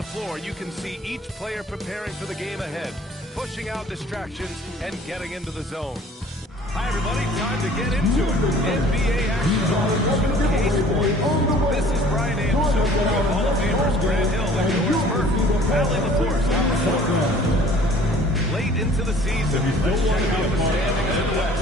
the floor, you can see each player preparing for the game ahead, pushing out distractions and getting into the zone. Hi, everybody. Time to get into it. NBA action with K-Sports. This is Brian Anderson with Hall of Famers Grant Hill and George Murphy. Allie LaForce, our reporter. Late into the season, let's check out the standings in the West.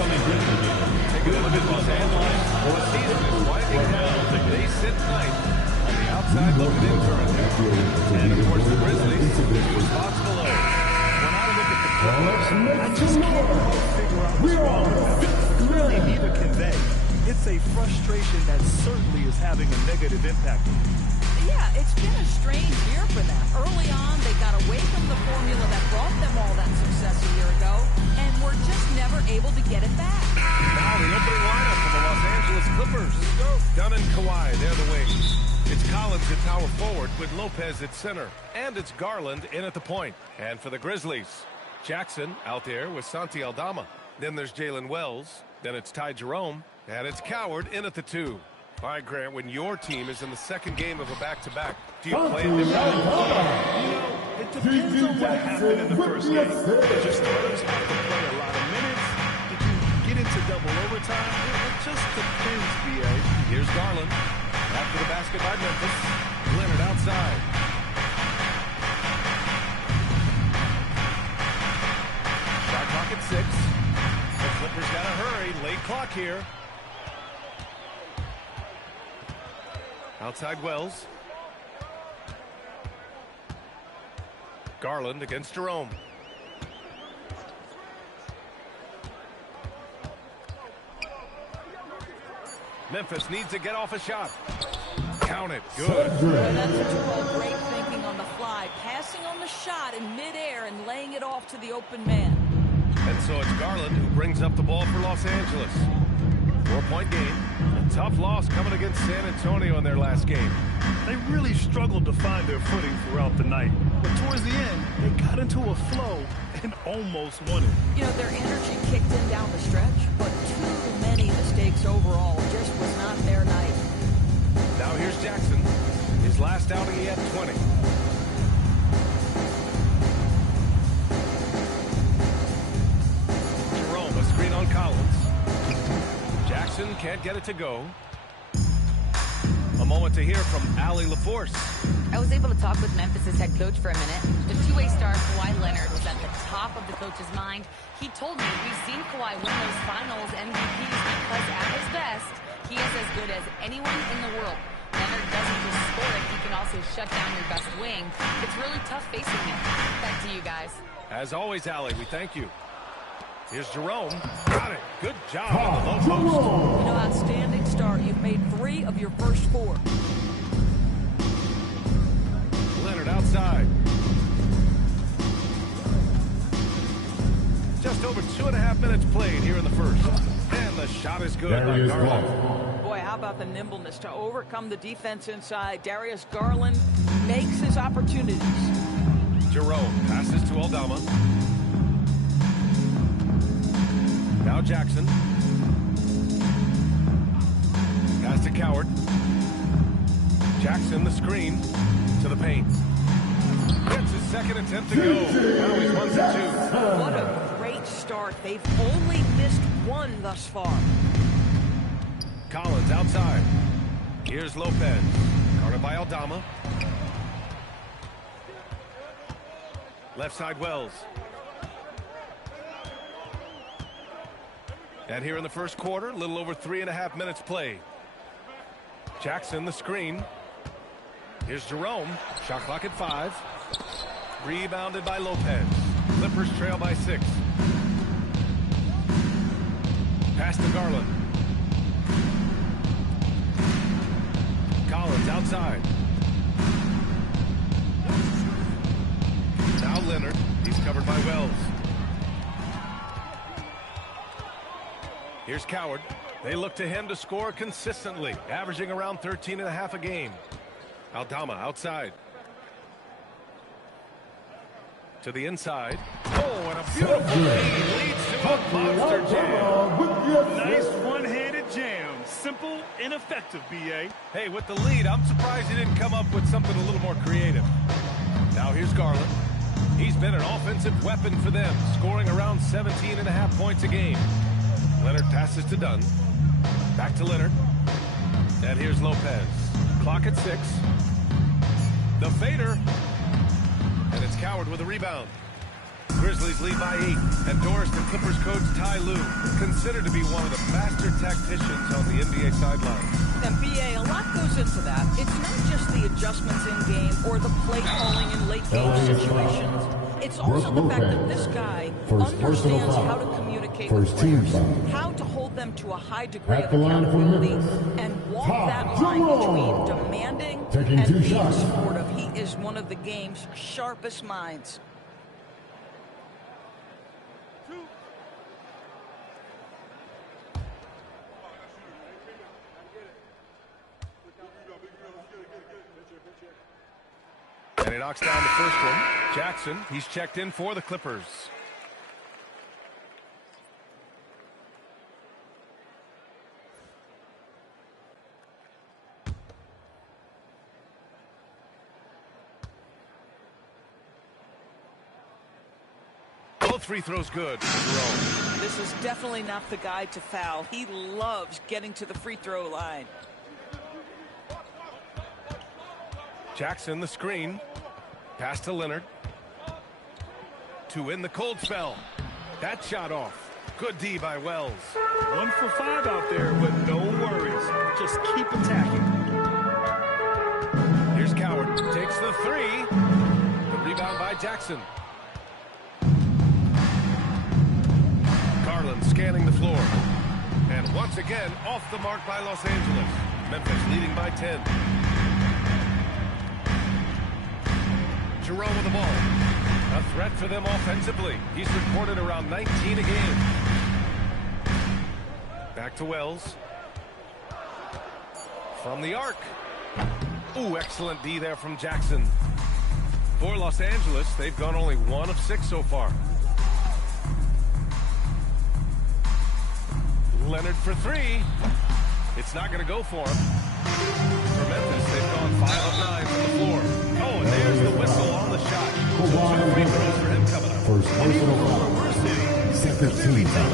Taking a look at Los Angeles. The season is winding down. They sit ninth on the outside looking in currently. And, of course, the Grizzlies, 2 spots below. When I look at the Clippers, I just can't quite figure out what's wrong with them. Really, neither can they. It's a frustration that certainly is having a negative impact. Yeah, it's been a strange year for them. Early on, they got away from the formula that brought them all that success a year ago, and were just never able to get it back. Now the opening lineup for the Los Angeles Clippers. Dunn and Kawhi, they're the wings. It's Collins at power forward with Lopez at center. And it's Garland in at the point. And for the Grizzlies, Jackson out there with Santi Aldama. Then there's Jalen Wells. Then it's Ty Jerome. And it's Coward in at the 2. All right, Grant, when your team is in the second game of a back-to-back, do you play it differently? It depends on what happened in the first game. Did your starters have to play a lot of minutes? Did you get into double overtime? It just depends, B.A. Here's Garland. After the basket by Memphis, Leonard outside. Shot clock at 6. The Clippers got to hurry. Late clock here. Outside Wells. Garland against Jerome. Memphis needs to get off a shot. Count it. Good. That's what you call great thinking on the fly. Passing on the shot in midair and laying it off to the open man. And so it's Garland who brings up the ball for Los Angeles. 4-point game. A tough loss coming against San Antonio in their last game. They really struggled to find their footing throughout the night. But towards the end, they got into a flow and almost won it. You know, their energy kicked in down the stretch, but too many mistakes overall. Just was not their night. Now here's Jackson. His last outing, he had 20. Jerome, a screen on Collins. Jackson can't get it to go. A moment to hear from Allie LaForce. I was able to talk with Memphis' head coach for a minute. The two-way star Kawhi Leonard was at the top of the coach's mind. He told me we've seen Kawhi win those finals MVPs because at his best, he is as good as anyone in the world. Leonard doesn't just score it, he can also shut down your best wing. It's really tough facing him. Back to you guys. As always, Allie, we thank you. Here's Jerome. Got it. Good job on the low post. You know, outstanding start. You've made 3 of your first 4. Leonard outside. Just over 2.5 minutes played here in the first. And the shot is good by Garland. Boy, how about the nimbleness to overcome the defense inside. Darius Garland makes his opportunities. Jerome passes to Aldama. Now Jackson. Pass to Coward. Jackson, the screen to the paint. Gets his second attempt to go. Now he's 1 for 2. What a great start. They've only missed 1 thus far. Collins outside. Here's Lopez. Guarded by Aldama. Left side Wells. And here in the first quarter, a little over 3.5 minutes played. Jackson, the screen. Here's Jerome. Shot clock at 5. Rebounded by Lopez. Clippers trail by 6. Pass to Garland. Collins outside. Now Leonard. He's covered by Wells. Here's Coward. They look to him to score consistently, averaging around 13.5 a game. Aldama outside. To the inside. Oh, and a beautiful lead leads to a monster jam. Nice one-handed jam. Simple and effective, B.A. Hey, with the lead, I'm surprised he didn't come up with something a little more creative. Now here's Garland. He's been an offensive weapon for them, scoring around 17.5 points a game. Leonard passes to Dunn. Back to Leonard. And here's Lopez. Clock at 6. The fader. And it's Coward with a rebound. Grizzlies lead by 8. And Doris, the Clippers coach, Ty Lue, considered to be one of the master tacticians on the NBA sideline. NBA, a lot goes into that. It's not just the adjustments in game or the play calling in late game situations. It's also the fact that this guy understands how to communicate with players, how to hold them to a high degree of accountability, and walk that line between demanding and being supportive. He is one of the game's sharpest minds. And he knocks down the first one. Jackson, he's checked in for the Clippers. Both free throws good. This is definitely not the guy to foul. He loves getting to the free throw line. Jackson, the screen. Pass to Leonard. To win the cold spell. That shot off. Good D by Wells. 1 for 5 out there, but no worries. Just keep attacking. Here's Coward. Takes the 3. The rebound by Jackson. Garland scanning the floor. And once again, off the mark by Los Angeles. Memphis leading by 10. Jerome with the ball. A threat for them offensively. He's recorded around 19 a game. Back to Wells. From the arc. Ooh, excellent D there from Jackson. For Los Angeles, they've gone only 1 of 6 so far. Leonard for 3. It's not going to go for him. For Memphis, they've gone 5 of 9 from the floor. Oh, and there's the whistle on the shot. So 2 free throws for him coming up. First personal foul. Second team foul.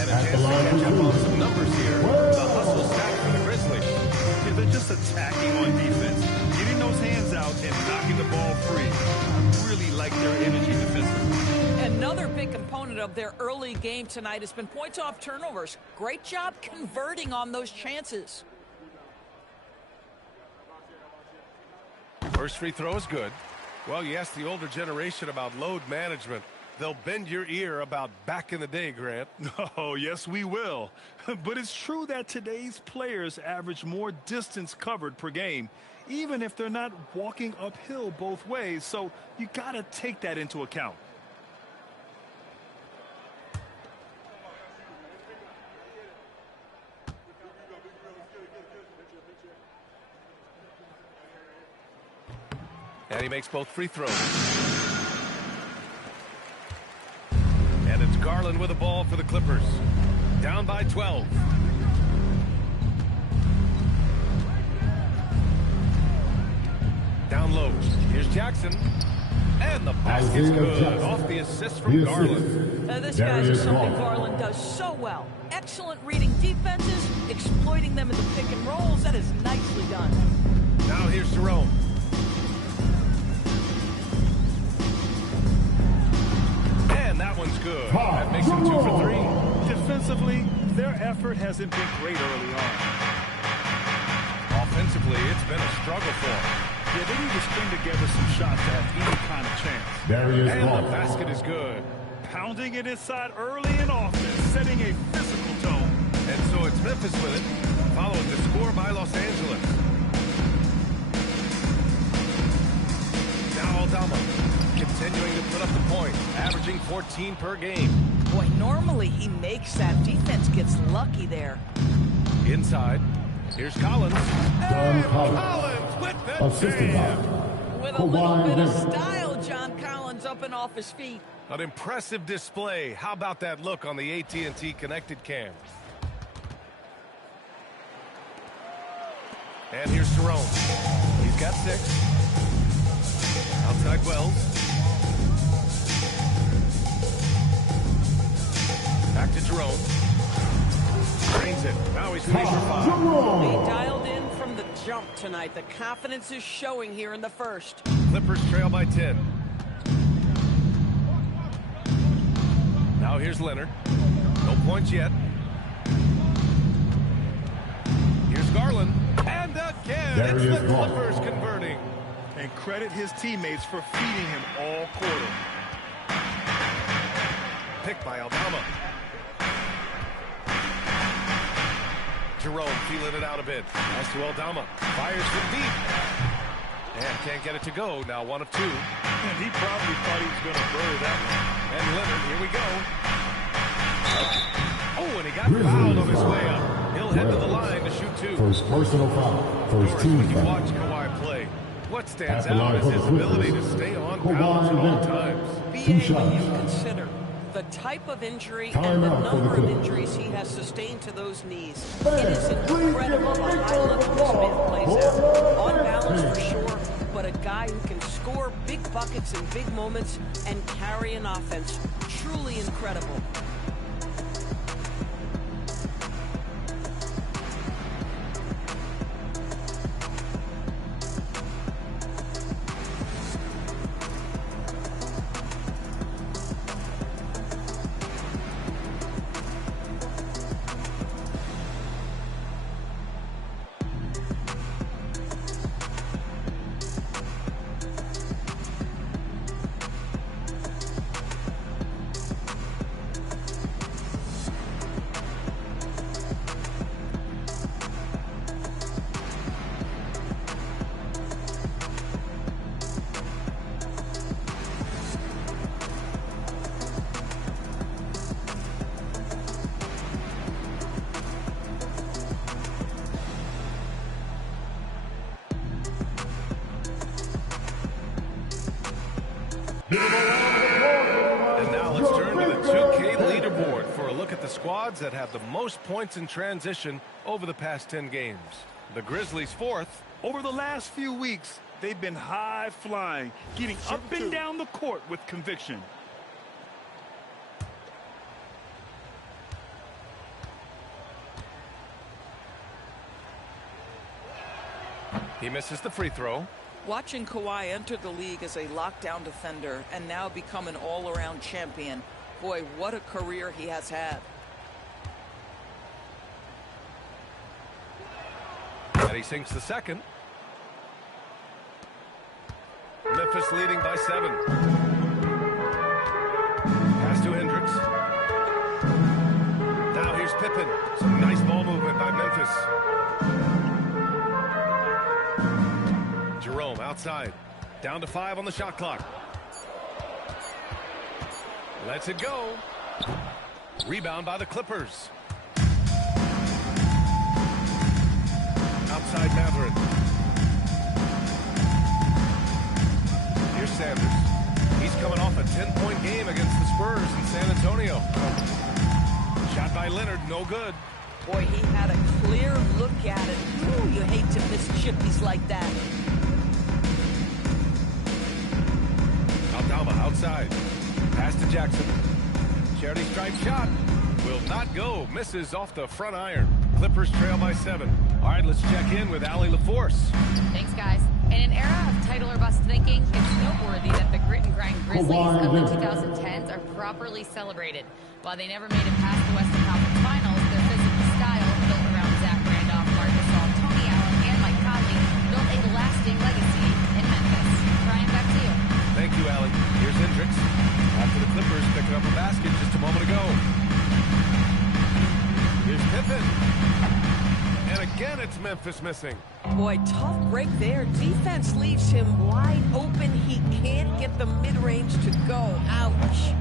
And a chance to catch up on some numbers here. The hustle stack for the Grizzlies. Yeah, they're just attacking on defense, getting those hands out and knocking the ball free. I really like their energy defensively. Another big component of their early game tonight has been points off turnovers. Great job converting on those chances. First free throw is good. Well, you ask the older generation about load management. They'll bend your ear about back in the day, Grant. Oh, yes, we will. But it's true that today's players average more distance covered per game, even if they're not walking uphill both ways. So you got to take that into account. And he makes both free throws. And it's Garland with the ball for the Clippers. Down by 12. Down low. Here's Jackson. And the basket's good. Off the assist from Garland. This guy's is something Garland does so well. Excellent reading defenses, exploiting them in the pick and rolls. That is nicely done. Now here's Jerome. And that one's good. That makes him 2 for 3. Defensively, their effort hasn't been great early on. Offensively, it's been a struggle for them. Yeah, they need to string together some shots to have any kind of chance. And the basket is good. Pounding it inside early and often, setting a physical tone. And so it's Memphis with it, following the score by Los Angeles. Now Aldama, continuing to put up the points, averaging 14 per game. Boy, normally he makes that. Defense gets lucky there. Inside, here's Collins. And Collins with the jam. With a little bit of style, John Collins up and off his feet. An impressive display. How about that look on the AT&T connected cam? And here's Jerome. He's got 6. Outside Wells. Back to Jerome. Drains it. Now he's 3 for 5. He dialed in from the jump tonight. The confidence is showing here in the first. Clippers trail by 10. Now here's Leonard. No points yet. Here's Garland. And again, it's the Clippers converting. And credit his teammates for feeding him all quarter. Picked by Aldama. Jerome feeling it out a bit. Pass to Aldama. Fires from deep. And can't get it to go. Now 1 of 2. And he probably thought he was going to bury that one. And Leonard, here we go. Oh, and he got fouled on his way up. He'll head to the line to shoot 2. First personal foul. First team When you foul. watch Kawhi play, what stands At the line out for is the his Clippers, ability to stay on Kawhi balance at all Leonard. times. BA, when you consider the type of injury and the Timeout for the number of Clippers. injuries he has sustained to those knees, it is incredible the high level this man plays at. On balance for sure, but a guy who can score big buckets in big moments and carry an offense. Truly incredible. And now let's turn to the 2K leaderboard for a look at the squads that have the most points in transition over the past 10 games. The Grizzlies 4th. Over the last few weeks, they've been high flying, getting up and down the court with conviction. He misses the free throw. Watching Kawhi enter the league as a lockdown defender and now become an all-around champion, boy, what a career he has had. And he sinks the second. Memphis leading by 7. Pass to Hendricks. Now here's Pippen. Some nice ball movement by Memphis. Jerome outside. Down to 5 on the shot clock. Lets it go. Rebound by the Clippers. Outside Matherin. Here's Sanders. He's coming off a 10-point game against the Spurs in San Antonio. Shot by Leonard, no good. Boy, he had a clear look at it. Ooh, you hate to miss chippies like that. Aldama outside. Pass to Jackson. Charity stripe shot. Will not go. Misses off the front iron. Clippers trail by 7. All right, let's check in with Allie LaForce. Thanks, guys. In an era of title or bust thinking, it's noteworthy that the grit and grind Grizzlies of the 2010s are properly celebrated. While they never made it past the Western Conference Finals, their physical style, built around Zach Randolph, Marc Gasol, Tony Allen, and Mike Conley, built a lasting legacy in Memphis. Brian, back to you. Thank you, Allie. Here's Hendricks. After the Clippers picking up a basket just a moment ago. Here's Pippen. And again, it's Memphis missing. Boy, tough break there. Defense leaves him wide open. He can't get the mid-range to go. Ouch.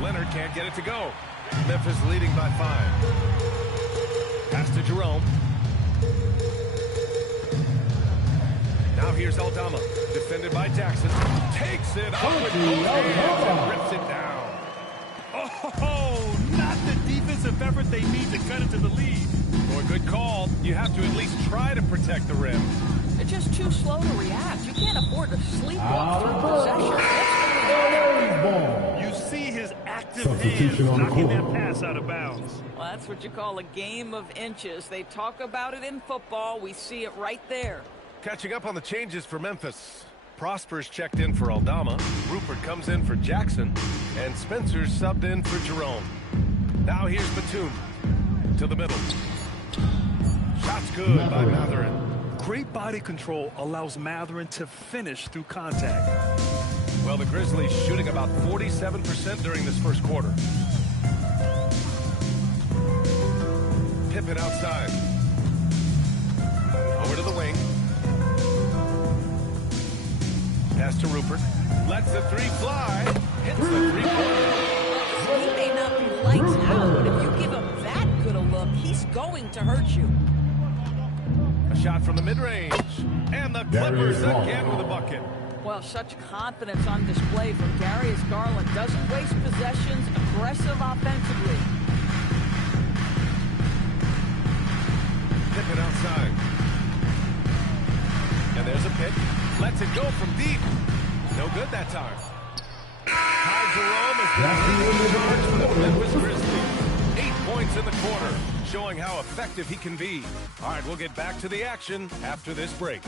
Leonard can't get it to go. Memphis leading by 5. Pass to Jerome. Now here's Aldama. Defended by Jackson. Takes it up with both hands and rips it down. Oh, not the defensive effort they need to cut into the lead. Boy, good call. You have to at least try to protect the rim. They're just too slow to react. You can't afford to sleepwalk through possession. Substitution on the knocking court. that pass out of bounds. Well, that's what you call a game of inches. They talk about it in football. We see it right there. Catching up on the changes for Memphis. Prosper's checked in for Aldama. Rupert comes in for Jackson. And Spencer's subbed in for Jerome. Now here's Batum. To the middle. Shots good by Matherin. Great body control allows Matherin to finish through contact. Well, the Grizzlies shooting about 47% during this first quarter. Pippen outside. Over to the wing. Pass to Rupert. Lets the three fly. Hits the three-pointer. He may not be lights out, but if you give him that good a look, he's going to hurt you. A shot from the mid-range. And the Clippers again with a bucket. Well, such confidence on display from Darius Garland. Doesn't waste possessions, aggressive offensively. Pippen outside. And there's a pick. Lets it go from deep. No good that time. Ty Jerome has been leading the charge for the Memphis Grizzlies. 8 points in the quarter, showing how effective he can be. All right, we'll get back to the action after this break.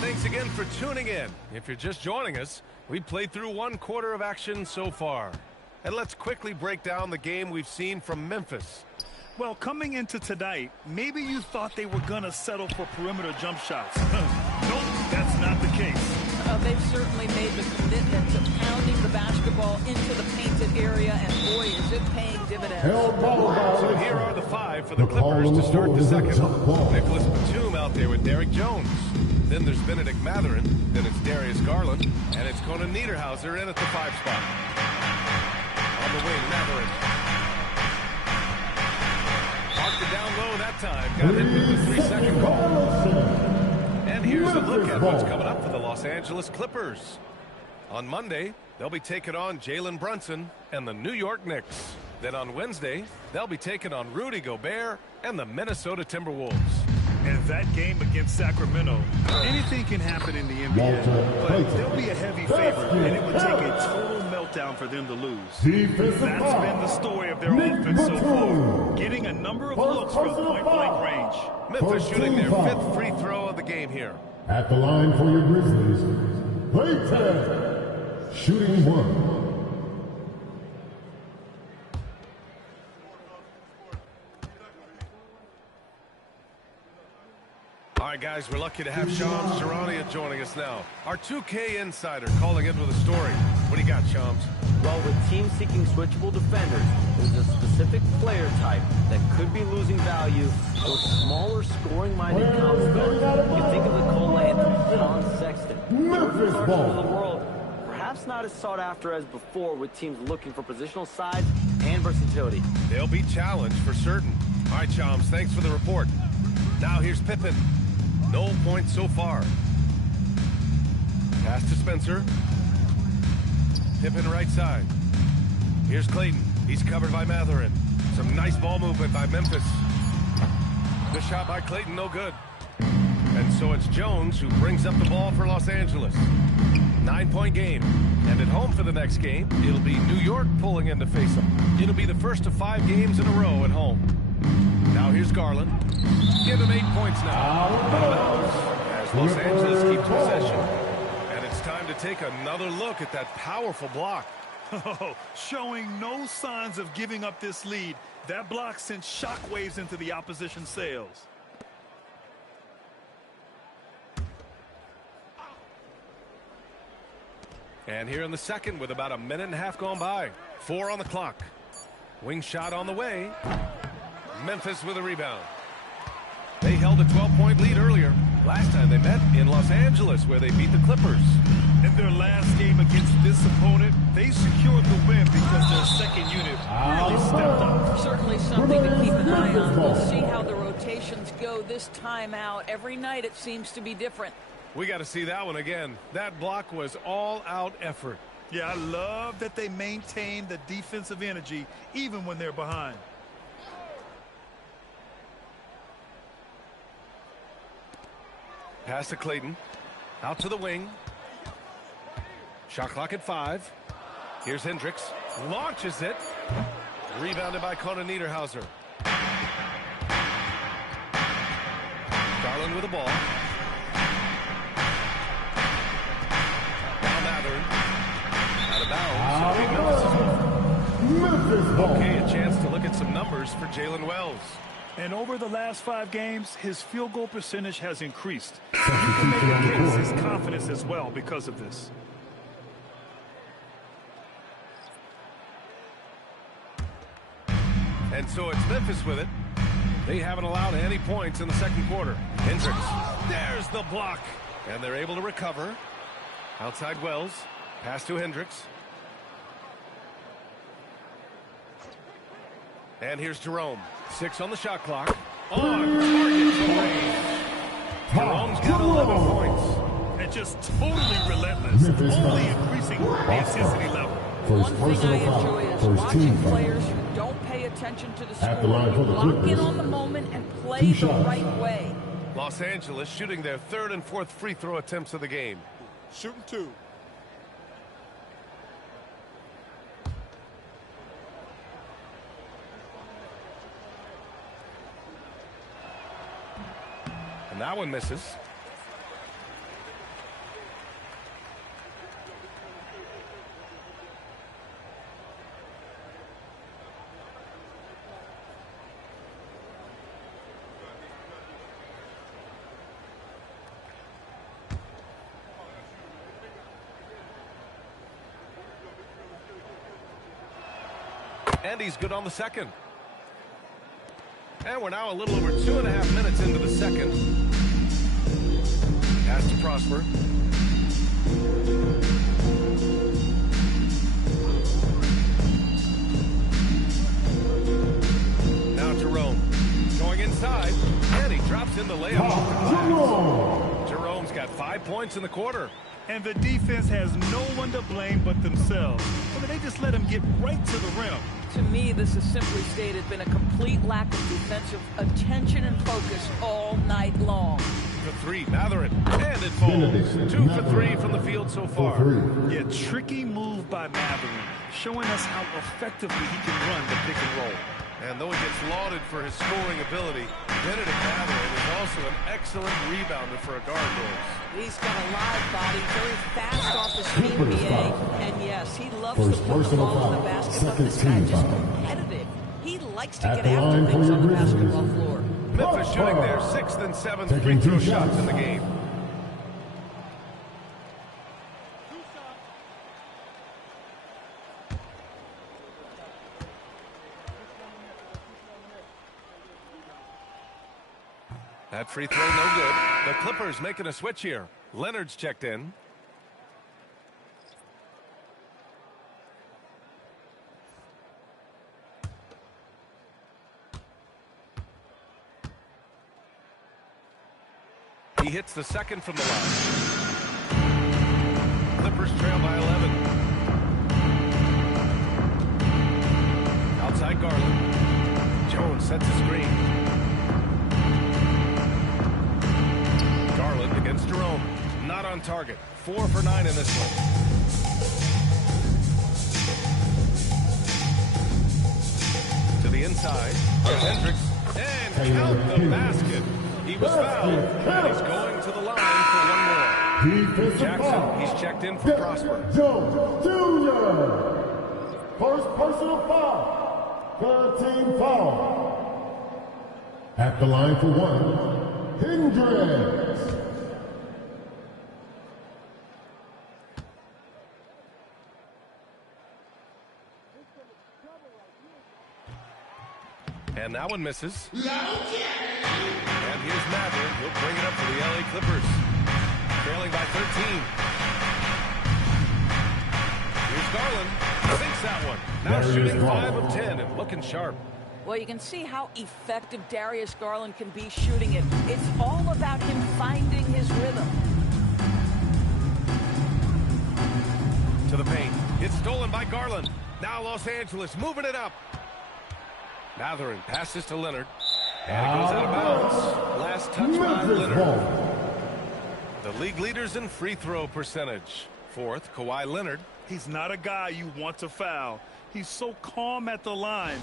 Thanks again for tuning in. If you're just joining us, we've played through 1 quarter of action so far. And let's quickly break down the game we've seen from Memphis. Well, coming into tonight, maybe you thought they were going to settle for perimeter jump shots. Nope, that's not the case. They've certainly made the commitment to pounding the basketball into the painted area, and boy, is it paying dividends. So here are the 5 for the Clippers to start the second. Nicholas Batum out there with Derek Jones. Then there's Benedict Matherin. Then it's Darius Garland. And it's Conan Niederhauser in at the 5 spot. On the wing, Matherin. Marked it down low that time. Got hit with the 3-second call. And here's a look at what's coming up for the Los Angeles Clippers. On Monday, they'll be taking on Jalen Brunson and the New York Knicks. Then on Wednesday, they'll be taking on Rudy Gobert and the Minnesota Timberwolves. And that game against Sacramento, anything can happen in the NBA, but they'll be a heavy favorite, and it would take a total meltdown for them to lose. That's been the story of their offense so far, getting a number of looks from point-blank range. Memphis shooting their 5th free throw of the game here. At the line for your Grizzlies, Clayton, shooting 1. All right, guys, we're lucky to have Shams Charania joining us now. Our 2K insider calling in with a story. What do you got, Shams? Well, with teams seeking switchable defenders, there's a specific player type that could be losing value. Those smaller, scoring-minded comps, though. You think of the Cole Anthony, Colin Sexton, Memphis of ball. the world. Perhaps not as sought after as before, with teams looking for positional size and versatility. They'll be challenged for certain. All right, Shams, thanks for the report. Now here's Pippen. No points so far. Pass to Spencer. Pippen right side. Here's Clayton. He's covered by Matherin. Some nice ball movement by Memphis. The shot by Clayton, no good. And so it's Jones who brings up the ball for Los Angeles. 9-point game. And at home for the next game, it'll be New York pulling in to face them. It'll be the first of 5 games in a row at home. Now here's Garland. Give him 8 points now. As Los Angeles keeps possession. And it's time to take another look at that powerful block. Showing no signs of giving up this lead. That block sent shockwaves into the opposition sails. And here in the second with about a minute and a half gone by. 4 on the clock. Wing shot on the way. Memphis with a rebound. They held a 12-point lead earlier. Last time they met in Los Angeles, where they beat the Clippers. In their last game against this opponent, they secured the win because their second unit really stepped up. Certainly something to keep an eye on. We'll see how the rotations go this time out. Every night it seems to be different. We got to see that one again. That block was all-out effort. Yeah, I love that they maintain the defensive energy even when they're behind. Pass to Clayton. Out to the wing. Shot clock at 5. Here's Hendricks. Launches it. Rebounded by Conan Niederhauser. Garland with the ball. Now Matherin. Out of bounds. Okay, a chance to look at some numbers for Jalen Wells. And over the last 5 games, his field goal percentage has increased. You can make a case his confidence as well because of this. And so it's Memphis with it. They haven't allowed any points in the second quarter. Hendricks. There's the block. And they're able to recover. Outside Wells. Pass to Hendricks. And here's Jerome. 6 on the shot clock. On target to range. Jerome's got 11 points. And just totally relentless. Only increasing the intensity level. One thing I enjoy is watching players who don't pay attention to the score, lock in on the moment and play the right way. Los Angeles shooting their 3rd and 4th free throw attempts of the game. Shooting 2. And that one misses. And he's good on the second. And we're now a little over 2.5 minutes into the second. Pass to Prosper. Now Jerome. Going inside. And he drops in the layup. Jerome's got 5 points in the quarter. And the defense has no one to blame but themselves. I mean, they just let him get right to the rim. To me, this has simply stated been a complete lack of defensive attention and focus all night long. For 3, Matherin. And it falls. 2 for 3 from the field so far. Yeah, tricky move by Matherin, showing us how effectively he can run the pick and roll. And though he gets lauded for his scoring ability, Benedict Matherin is also an excellent rebounder for a guard role. He's got a live body, very fast off his feet, BA. And yes, he loves to put the ball in the basket, but this guy just competitive. He likes to get after things on the basketball floor. Memphis shooting their 6th and 7th free throw shots in the game. That free throw no good. The Clippers making a switch here. Leonard's checked in. He hits the second from the line. Clippers trail by 11. Outside Garland. Jones sets a screen. Garland against Jerome. Not on target. 4 for 9 in this one. To the inside. Hendricks. And count the basket. He was fouled. And he's going to the line for one more. Jackson, he's checked in for Prosper. Jones Jr. First personal foul. 13 foul. At the line for 1, Hendricks. And that one misses. And here's Matherin. He'll bring it up for the LA Clippers. Trailing by 13. Here's Garland. Sinks that one. Now shooting 5 of 10 and looking sharp. Well, you can see how effective Darius Garland can be shooting it. It's all about him finding his rhythm. To the paint. Garland. Now Los Angeles moving it up. Mathurin passes to Leonard. And it goes out of bounds. Last touch by Leonard. The league leaders in free throw percentage. Fourth, Kawhi Leonard. He's not a guy you want to foul. He's so calm at the line.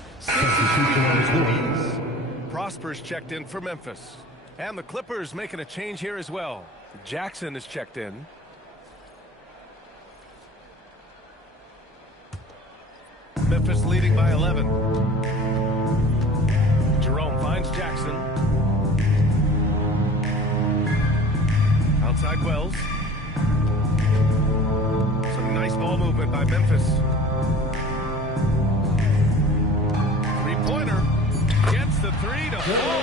Prosper's checked in for Memphis. And the Clippers making a change here as well. Jackson is checked in. Memphis leading by 11. Jerome finds Jackson. Outside Wells. Some nice ball movement by Memphis. Three-pointer. Gets the three to fall.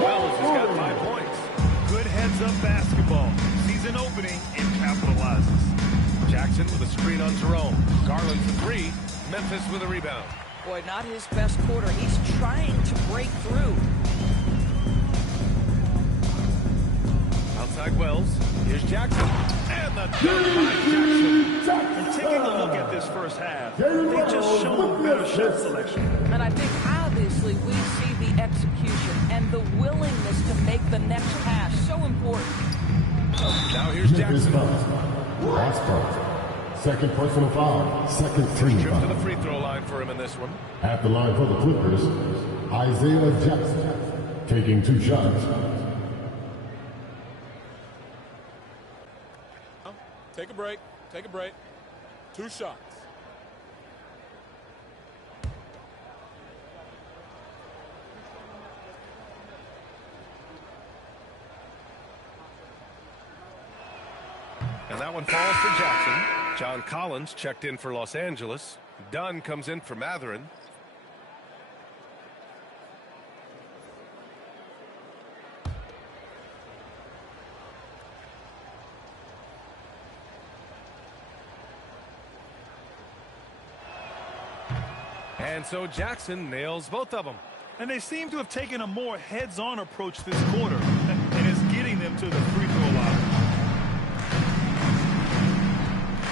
Wells has got 5 points. Good heads-up basketball. Sees an opening and capitalizes. Jackson with a screen on Jerome. Garland for three. Memphis with a rebound. Boy, not his best quarter. He's trying to break through. Outside Wells. Here's Jackson. And the dunk by Jackson. And taking a look at this first half, they just showed better shot selection. And I think obviously we see the execution and the willingness to make the next pass so important. Now here's Jackson. Second personal foul. Second team Trip to the foul. free throw line for him in this one. At the line for the Clippers, Isaiah Jackson taking 2 shots. Take a break. Take a break. 2 shots. And that one falls for Jackson. John Collins checked in for Los Angeles. Dunn comes in for Mathurin. And so Jackson nails both of them. And they seem to have taken a more heads-on approach this quarter, and it's getting them to the free throw line.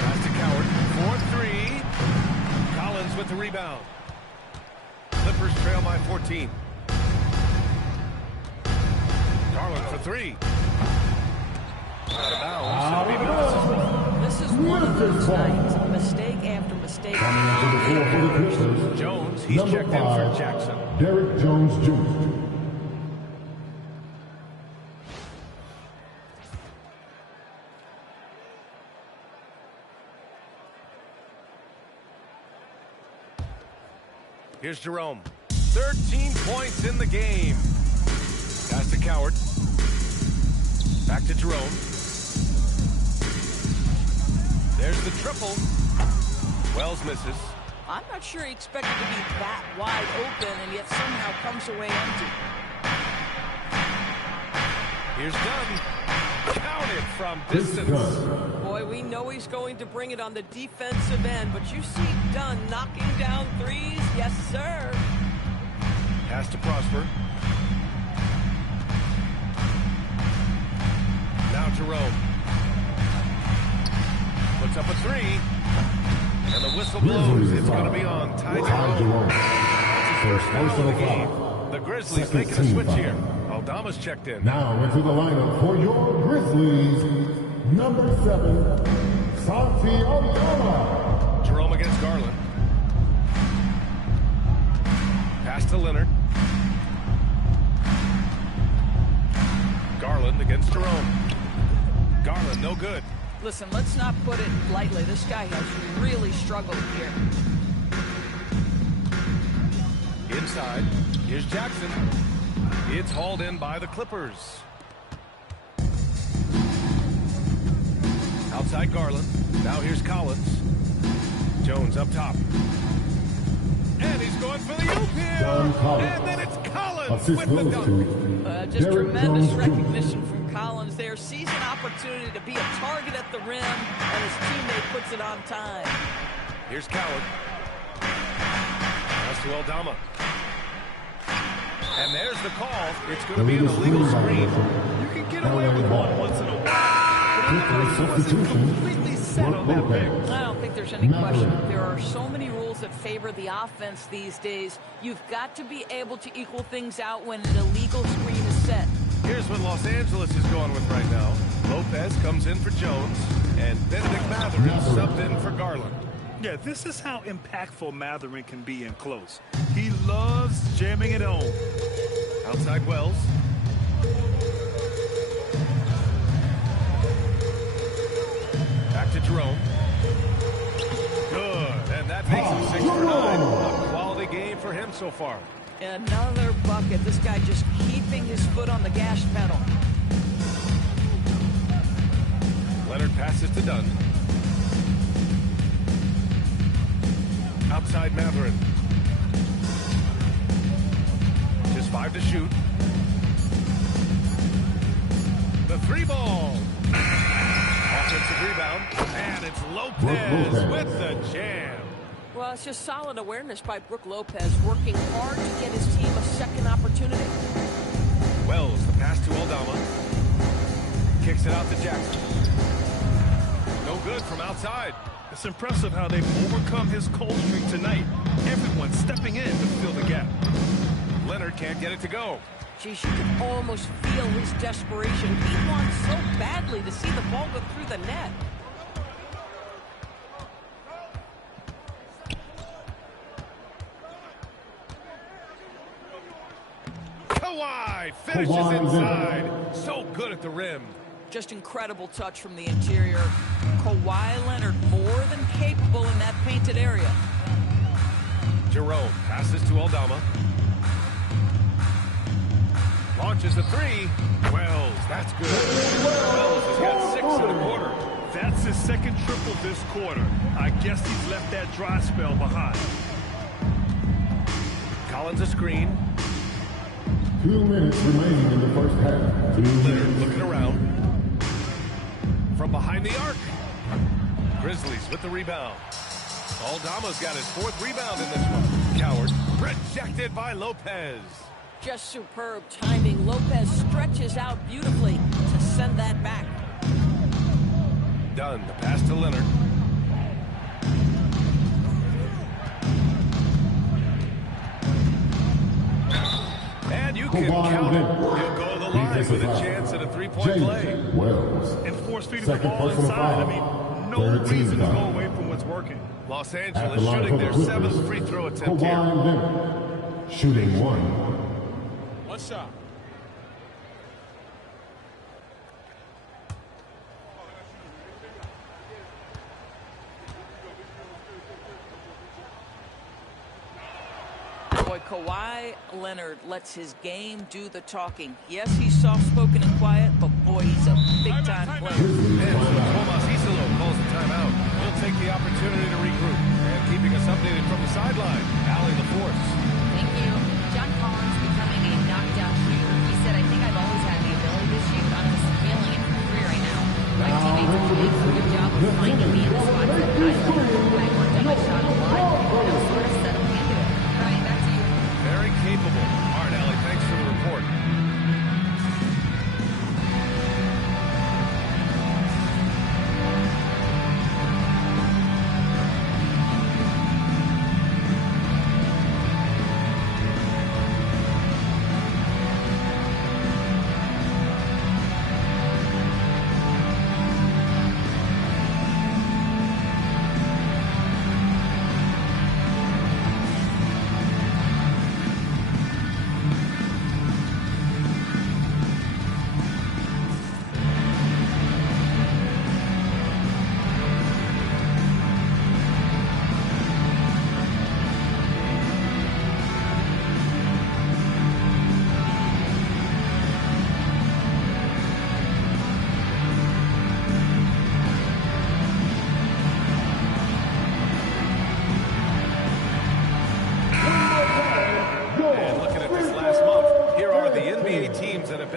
Pass to Coward. 4-3. Collins with the rebound. Clippers trail by 14. Garland for three. Out of bounds. It'll be Memphis' ball. This is one of those nights. Mistake after mistake. Jones, he's Number checked in 5, for Jackson. Derrick Jones Jr. Here's Jerome. 13 points in the game. Pass to Coward. Back to Jerome. There's the triple. Wells misses. I'm not sure he expected to be that wide open and yet somehow comes away empty. Here's Dunn. Counted from distance. Boy, we know he's going to bring it on the defensive end, but you see Dunn knocking down threes. Yes, sir. Pass to Prosper. Now Jerome. Puts up a three. And the whistle blows. It's going to be on Ty Jerome. That's his first foul of the game. The Grizzlies making a switch here. Aldama's checked in. Now into the lineup for your Grizzlies, number 7, Santi Aldama. Jerome against Garland. Pass to Leonard. Garland against Jerome. Garland, no good. Listen, let's not put it lightly. This guy has really struggled here. Inside, here's Jackson. It's hauled in by the Clippers. Outside Garland. Now here's Collins. Jones up top. And he's going for the oop-heel. And then it's Collins with the dunk. Just tremendous recognition from Collins there. Sees an opportunity to be a target at the rim, and his teammate puts it on time. Here's Coward. Pass to Aldama. And there's the call. It's going to be an illegal screen. You can get away with one once in a while, but he wasn't completely set on that pick. I don't think there's any question. There are so many rules that favor the offense these days. You've got to be able to equal things out when an illegal screen is set. Here's what Los Angeles is going with right now. Lopez comes in for Jones, and Benedict Mathurin subbed in for Garland. Yeah, this is how impactful Mathurin can be in close. He loves jamming it home. Outside Wells. Back to Jerome. Good, and that makes him 6 for 9. A quality game for him so far. Another bucket. This guy just keeping his foot on the gas pedal. Leonard passes to Dunn. Outside Mathurin. Just 5 to shoot. The 3-ball. Offensive rebound. And it's Lopez with the jam. Well, it's just solid awareness by Brook Lopez, working hard to get his team a second opportunity. Wells, the pass to Aldama. Kicks it out to Jackson. No good from outside. It's impressive how they've overcome his cold streak tonight. Everyone stepping in to fill the gap. Leonard can't get it to go. Geez, you can almost feel his desperation. He wants so badly to see the ball go through the net. Kawhi finishes inside. So good at the rim. Just incredible touch from the interior. Kawhi Leonard more than capable in that painted area. Jerome passes to Aldama. Launches a 3. Wells, that's good. Wells has got 6 in the quarter. That's his second triple this quarter. I guess he's left that dry spell behind. Collins a screen. 2 minutes remaining in the first half. Leonard looking around. From behind the arc. Grizzlies with the rebound. Aldama's got his 4th rebound in this one. Coward rejected by Lopez. Just superb timing. Lopez stretches out beautifully to send that back. Dunn, the pass to Leonard. And you can count it. He'll go to the line with a chance at a 3-point play. Wells. And force feeding the ball inside. I mean, no reason to go away from what's working. Los Angeles shooting their 7th free throw attempt here. Kawhi Leonard shooting 1. One shot. Boy, Kawhi Leonard lets his game do the talking. Yes, he's soft-spoken and quiet, but boy, he's a big-time player. And Tomas Isolo calls the timeout. We'll take the opportunity to regroup. And keeping us updated from the sideline, Allie LaForce. Thank you. John Collins becoming a knockdown shooter. He said, I think I've always had the ability to shoot. I'm just feeling it for free right now. My teammates are doing a good job of finding me in the spots that I like. I worked on my shot a lot, and I'm sort of settling into it. Ryan, back to you. Very capable. All right, Allie, thanks for the report.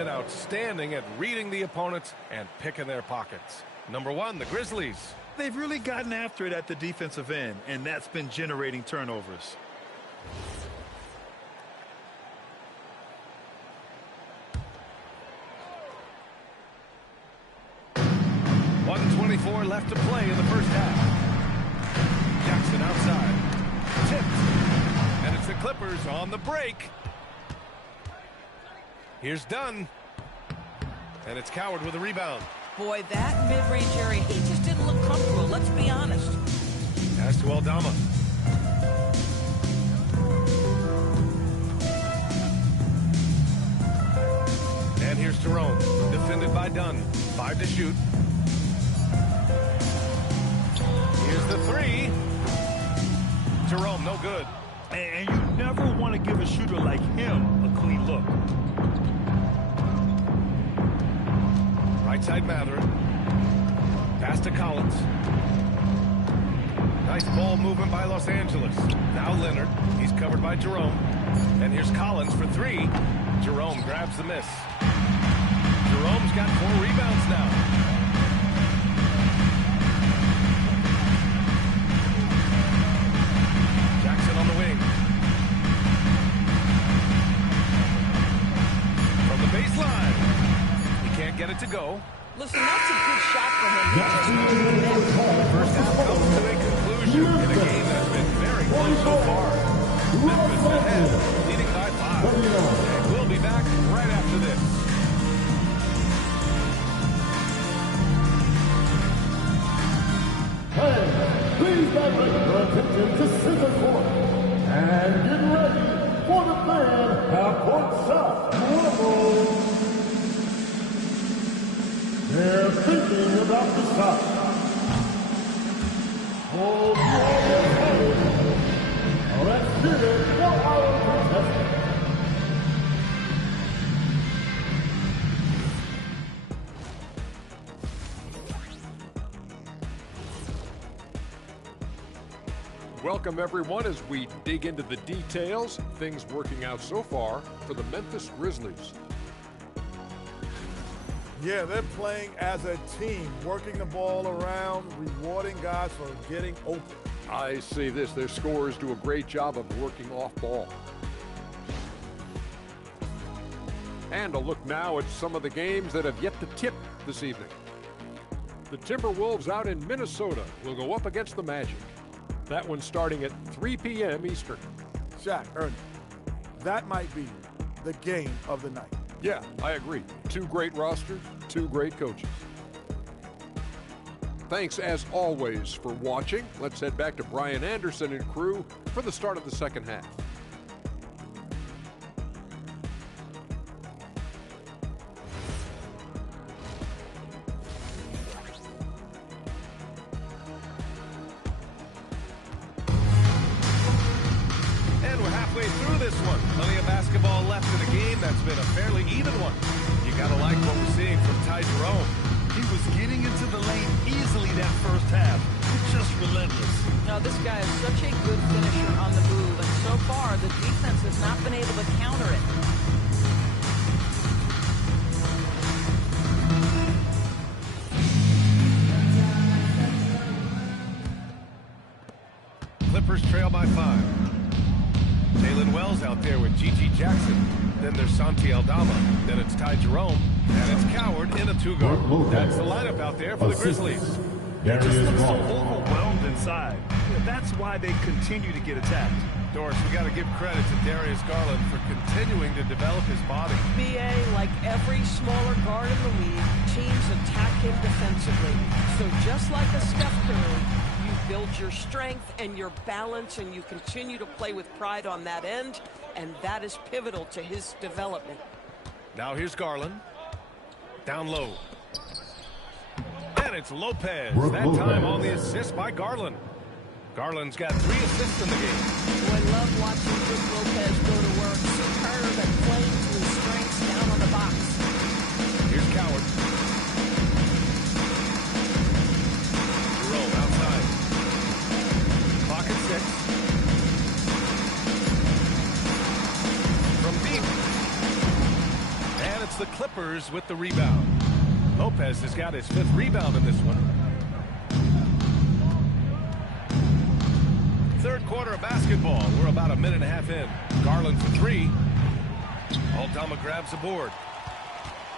Outstanding at reading the opponents and picking their pockets. Number 1, the Grizzlies. They've really gotten after it at the defensive end, and that's been generating turnovers. .124 left to play in the first half. Jackson outside. Tipped. And it's the Clippers on the break. Here's Dunn. And it's Coward with a rebound. Boy, that mid-range area, he just didn't look comfortable, let's be honest. Pass to Aldama. And here's Jerome. Defended by Dunn. 5 to shoot. Here's the 3. Jerome, no good. And you never want to give a shooter like him a clean look. Right side Matherin. Pass to Collins. Nice ball movement by Los Angeles. Now Leonard. He's covered by Jerome. And here's Collins for 3. Jerome grabs the miss. Jerome's got 4 rebounds now. Jackson on the wing. From the baseline. He can't get it to go. Listen, that's a good shot for him. First half comes to a conclusion in a game that's been very close so far. Memphis ahead, leading by 5. And we'll be back right after this. Hey, please direct your attention to center court. And get ready for the fan half-court shot. They're thinking about the shot. Hold your head. Let's hear it for our contestant. Welcome, everyone, as we dig into the details. Things working out so far for the Memphis Grizzlies. Yeah, they're playing as a team, working the ball around, rewarding guys for getting open. I say this, their scorers do a great job of working off ball. And a look now at some of the games that have yet to tip this evening. The Timberwolves out in Minnesota will go up against the Magic. That one's starting at 3 p.m. Eastern. Shaq, Ernie, that might be the game of the night. Yeah, I agree. 2 great rosters, 2 great coaches. Thanks, as always, for watching. Let's head back to Brian Anderson and crew for the start of the second half. And we're halfway through this one. Plenty of basketball left in the game. That's been a fairly even one. You gotta like what we're seeing from Ty Jerome. He was getting into the lane easily that first half. It's just relentless. Now, this guy is such a good finisher on the move, and so far, the defense has not been able to counter it. Clippers trail by 5. Jalen Wells out there with G.G. Jackson. Then there's Santi Aldama. Then it's Ty Jerome. And it's Coward in a 2-guard. That's the lineup out there for the Grizzlies. They just look so overwhelmed inside. That's why they continue to get attacked. Doris, we got to give credit to Darius Garland for continuing to develop his body. BA, like every smaller guard in the league, teams attack him defensively. So just like a Steph Curry, you build your strength and your balance, and you continue to play with pride on that end, and that is pivotal to his development. Now here's Garland. Down low. And it's Lopez. That time on the assist by Garland. Garland's got 3 assists in the game. Oh, I love watching Chris Lopez go to work. Superb at playing to his strengths down on the box. Here's Coward. Jerome outside. Clock at 6. From deep. And it's the Clippers with the rebound. Lopez has got his 5th rebound in this one. Third quarter of basketball. We're about a minute and a half in. Garland for 3. Aldama grabs the board.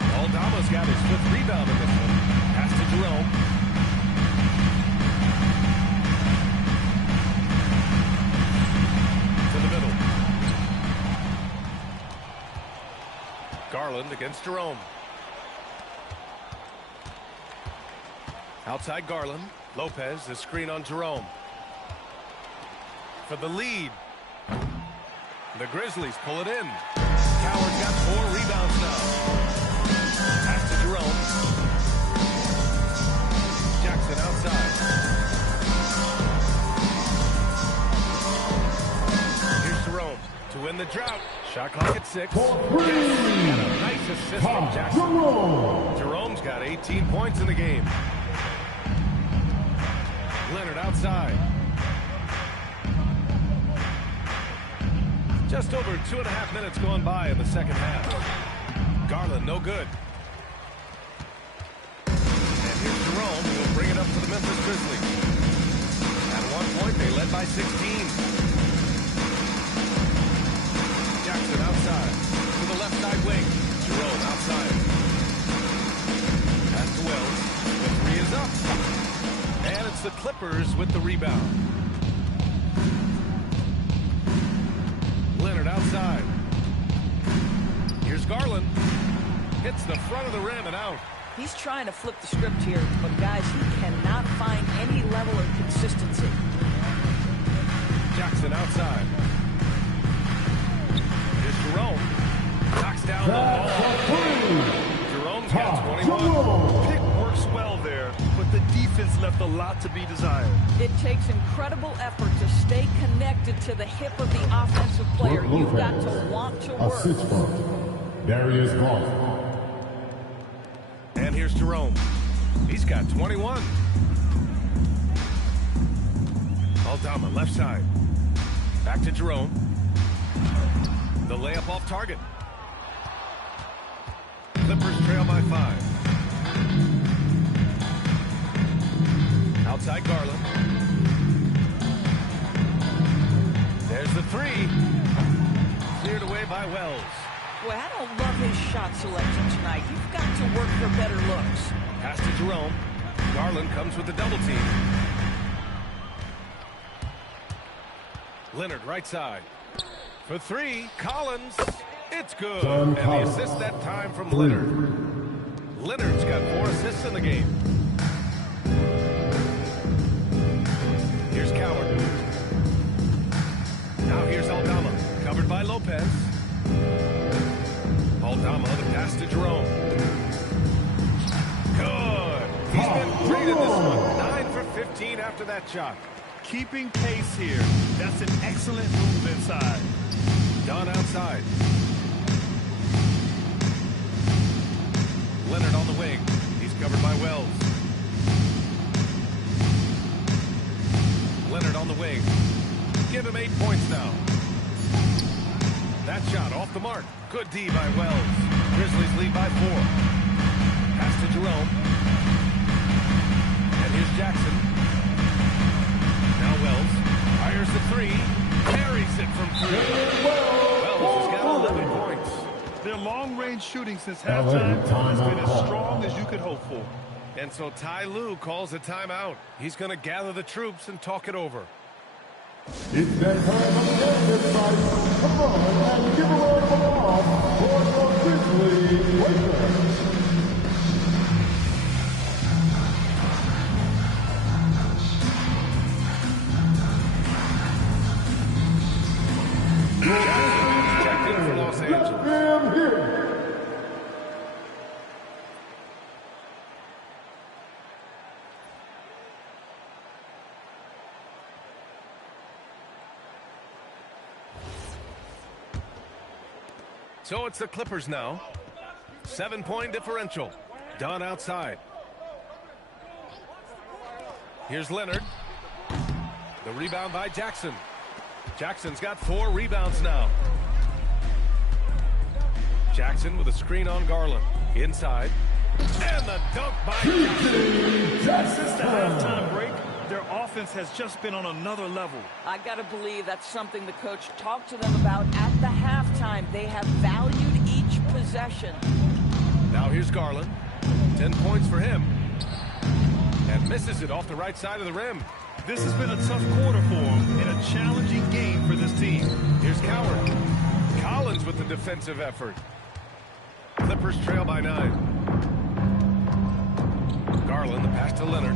Aldama's got his 5th rebound in this one. Pass to Jerome. Garland against Jerome. Outside Garland. Lopez, the screen on Jerome. For the lead. The Grizzlies pull it in. Coward's got 4 rebounds now. Pass to Jerome. Jackson outside. Here's Jerome to win the drought. Shot clock at 6. Yes, and a nice assist from Jackson. Jerome's got 18 points in the game. Leonard outside. Just over 2.5 minutes gone by in the second half. Garland no good. And here's Jerome, who will bring it up for the Memphis Grizzlies. At one point, they led by 16. Jackson outside. To the left side wing. Jerome outside. Pass to Wells. The 3 is up. And it's the Clippers with the rebound. Leonard outside. Here's Garland. Hits the front of the rim and out. He's trying to flip the script here, but guys, he cannot find any level of consistency. Jackson outside. Here's Jerome. Knocks down the ball. Jerome's got 21. Pick works well there, but the defense left a lot to be desired. It takes incredible effort to stay connected to the hip of the offensive player. You've got to want to work. Darius Garland. And here's Jerome. He's got 21. Aldama left side. Back to Jerome. The layup off target. Clippers trail by 5. Outside Garland. There's the 3. Cleared away by Wells. Boy, I don't love his shot selection tonight. You've got to work for better looks. Pass to Jerome. Garland comes with the double team. Leonard right side. For 3, Collins. It's good. And the assist that time from Leonard. Leonard's got 4 assists in the game. Here's Coward. Now here's Aldama. Covered by Lopez. Aldama, the pass to Jerome. Good. He's been great in this one. 9 for 15 after that shot. Keeping pace here. That's an excellent move inside. Dunn outside. Leonard on the wing. He's covered by Wells. Leonard on the wing. Give him 8 points now. That shot off the mark. Good D by Wells. Grizzlies lead by 4. Pass to Jerome. And here's Jackson. Now Wells fires the 3. Carries it from 3. Wells has got 11 points. Their long-range shooting since halftime has been as strong as you could hope for. And so Ty Lue calls a timeout. He's going to gather the troops and talk it over. It's that time again, everybody. Come on and give a round of applause for your Grizzlies Lakers. Jackson checked in for Los Angeles. Let them hear it. So it's the Clippers now. 7-point differential. Dunn outside. Here's Leonard. The rebound by Jackson. Jackson's got 4 rebounds now. Jackson with a screen on Garland. Inside. And the dunk by Jackson. Since the halftime break, their offense has just been on another level. I got to believe that's something the coach talked to them about at the halftime. They have valued each possession. Now here's Garland. 10 points for him. And misses it off the right side of the rim. This has been a tough quarter for them and a challenging game for this team. Here's Coward. Collins with the defensive effort. Clippers Clippers trail by 9. Garland, the pass to Leonard.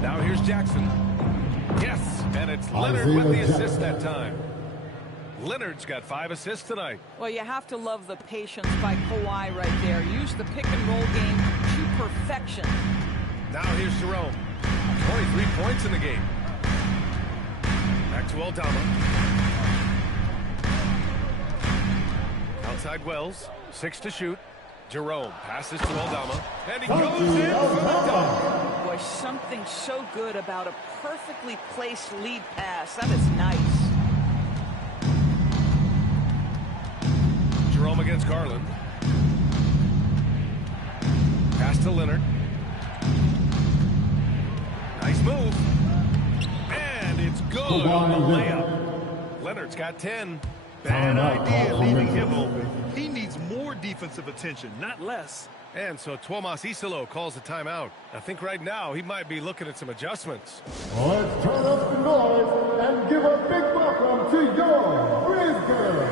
Now here's Jackson. Yes, and it's Leonard with the assist that time. Leonard's got 5 assists tonight. Well, you have to love the patience by Kawhi right there. Use the pick-and-roll game to perfection. Now here's Jerome. 23 points in the game. Back to Aldama. Outside Wells. 6 to shoot. Jerome passes to Aldama. And he goes in for the dunk. Boy, something so good about a perfectly placed lead pass. That is nice. Jerome against Garland. Pass to Leonard. Nice move. And it's good on the layup. Leonard's got 10. Bad idea leaving him open. He needs more defensive attention, not less. And so Tuomas Isalo calls a timeout. I think right now he might be looking at some adjustments. Let's turn up the noise and give a big welcome to your Grizzlies.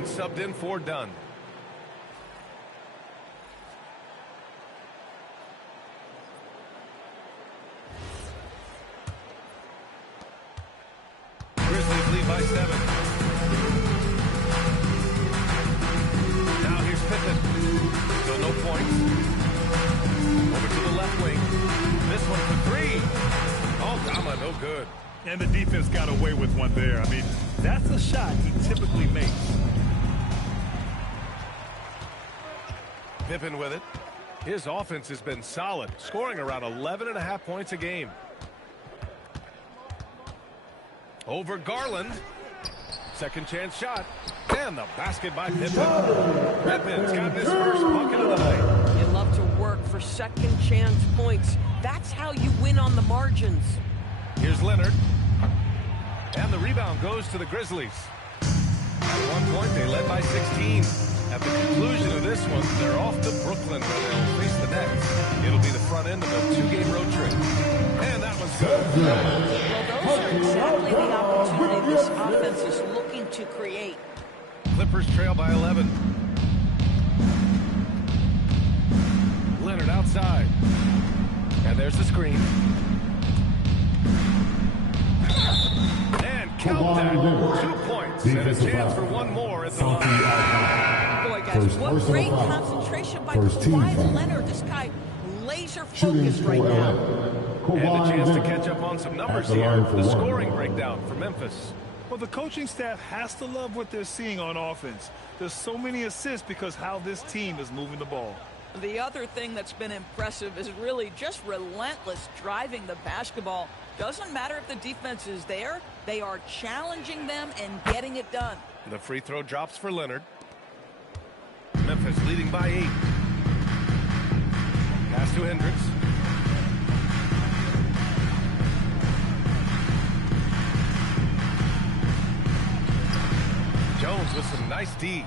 Subbed in for Dunn. Grizzlies lead by 7. Now here's Pippen. Still no points. Over to the left wing. This one for 3. Aldama, no good. And the defense got away with one there. I mean, that's a shot he typically makes. Pippen with it. His offense has been solid, scoring around 11.5 points a game. Over Garland. Second chance shot. And the basket by Pippen. Pippen's got his first bucket of the night. You love to work for second chance points. That's how you win on the margins. Here's Leonard. And the rebound goes to the Grizzlies. At one point, they led by 16. At the conclusion of this one, they're off to Brooklyn where they'll face the Nets. It'll be the front end of a 2-game road trip. And that one's good. Well, those are exactly the opportunity this offense is looking to create. Clippers trail by 11. Leonard outside. And there's the screen. And count that. 2 points. And a chance for one more at the line. Boy, guys, what great concentration by Kawhi Leonard. This guy laser focused right now. And a chance to catch up on some numbers here. The scoring breakdown for Memphis. Well, the coaching staff has to love what they're seeing on offense. There's so many assists because how this team is moving the ball. The other thing that's been impressive is really just relentless driving the basketball. Doesn't matter if the defense is there. They are challenging them and getting it done. The free throw drops for Leonard. Memphis leading by 8. Pass to Hendricks. Jones with some nice D.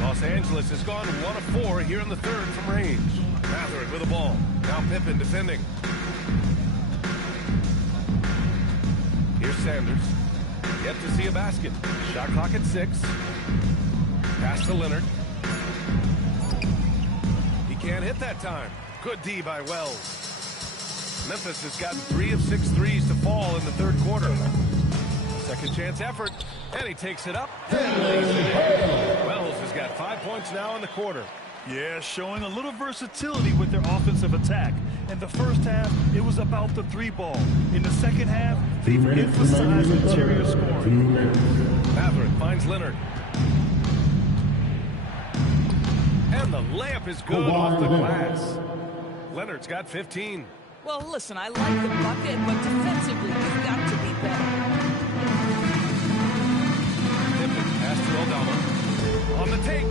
Los Angeles has gone 1 of 4 here in the third from range. Matherin with the ball. Now Pippen defending. Here's Sanders. Yet to see a basket. Shot clock at 6. Pass to Leonard. He can't hit that time. Good D by Wells. Memphis has gotten 3 of 6 threes to fall in the third quarter. Second chance effort. And he takes it up and lays it in. Wells has got 5 points now in the quarter. Yeah, showing a little versatility with their offensive attack. In the first half, it was about the 3 ball. In the second half, they've emphasized interior scoring. Matherin finds Leonard. And the layup is good off the glass. Leonard's got 15. Well, listen, I like the bucket, but defensively, you've got to be better. Pippen pass to Aldama. On the take.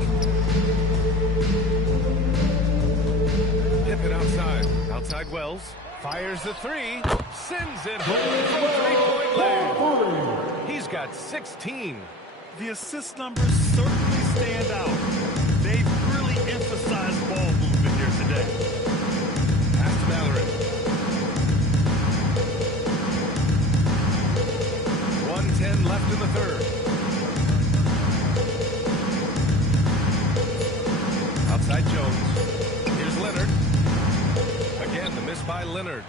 Pippen outside. Outside Wells. Fires the three. Sends it home from three-point land. He's got 16. The assist numbers certainly stand out. They've really emphasized ball movement here today. Pass to Mallory. 1:10 left in the third. Outside Jones. Here's Leonard. Again, the miss by Leonard.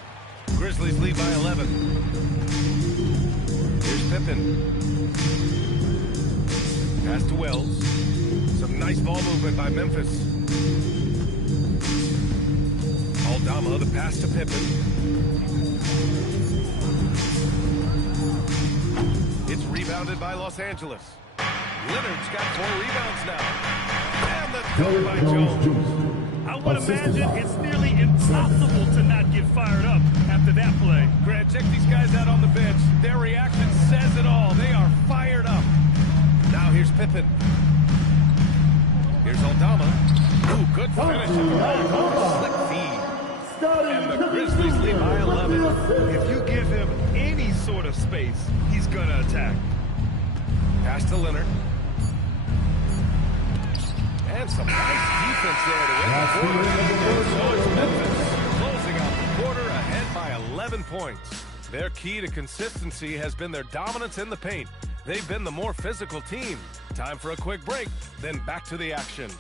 Grizzlies lead by 11. Here's Pippen. Pass to Wells. Some nice ball movement by Memphis. Aldama, the pass to Pippen. It's rebounded by Los Angeles. Leonard's got 4 rebounds now. And the dunk by Jones. I would imagine it's nearly impossible to not get fired up after that play. Grant, check these guys out on the bench. Their reaction says it all. They are fired up. Now here's Pippen. Here's Aldama. Ooh, good finish at the rack on a slick feed. And the Grizzlies lead by 11. If you give him any sort of space, he's going to attack. Pass to Leonard. And some nice defense there to win the quarter. So it's Memphis closing out the quarter ahead by 11 points. Their key to consistency has been their dominance in the paint. They've been the more physical team. Time for a quick break, then back to the action.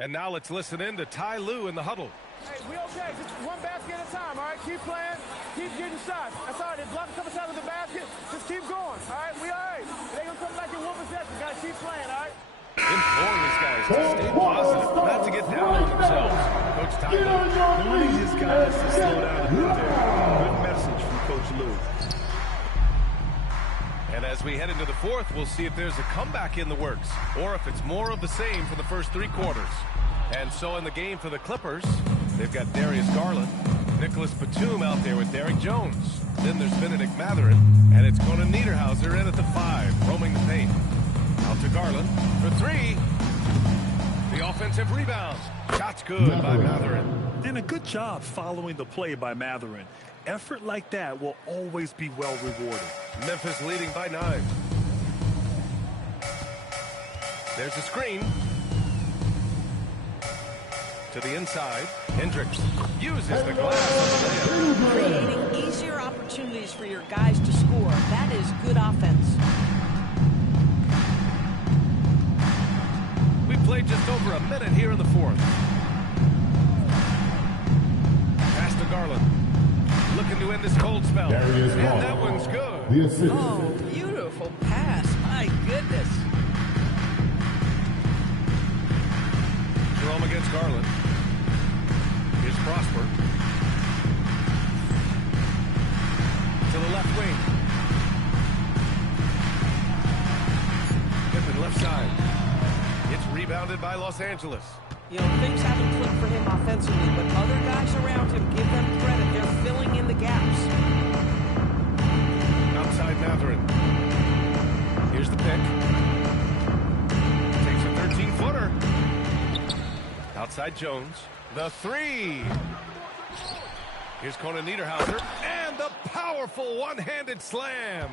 And now let's listen in to Ty Lue in the huddle. Hey, we okay. Just one basket at a time, all right? Keep playing. Keep getting shots. That's all right. They block a couple times with the basket. Just keep going, all right? We all right. It ain't going to come back in one possession. Got to keep playing, all right? Imploring these guys to stay positive, not to get down on themselves. Coach Ty Lue. Warning his guys to slow down a bit there. Good message from Coach Lue. And as we head into the fourth, we'll see if there's a comeback in the works or if it's more of the same for the first 3 quarters. And so in the game for the Clippers, they've got Darius Garland, Nicholas Batum out there with Derrick Jones. Then there's Benedict Mathurin, and it's Conan Niederhauser in at the 5, roaming the paint. Out to Garland for 3. The offensive rebound. Shot's good by Mathurin. And a good job following the play by Mathurin. Effort like that will always be well rewarded. Memphis leading by 9. There's a screen. To the inside. Hendricks uses the glass. Creating easier opportunities for your guys to score. That is good offense. We played just over a minute here in the fourth. Pass to Garland. Looking to end this cold spell. And that one's good. Oh, beautiful pass. My goodness. Jerome against Garland. Here's Prosper. To the left wing. Pippen left side. It's rebounded by Los Angeles. You know, things haven't clicked for him offensively, but other guys around him, give them credit. They're filling in the gaps. Outside Mathurin. Here's the pick. Takes a 13-footer. Outside Jones. The 3. Here's Conan Niederhauser. And the powerful one-handed slam.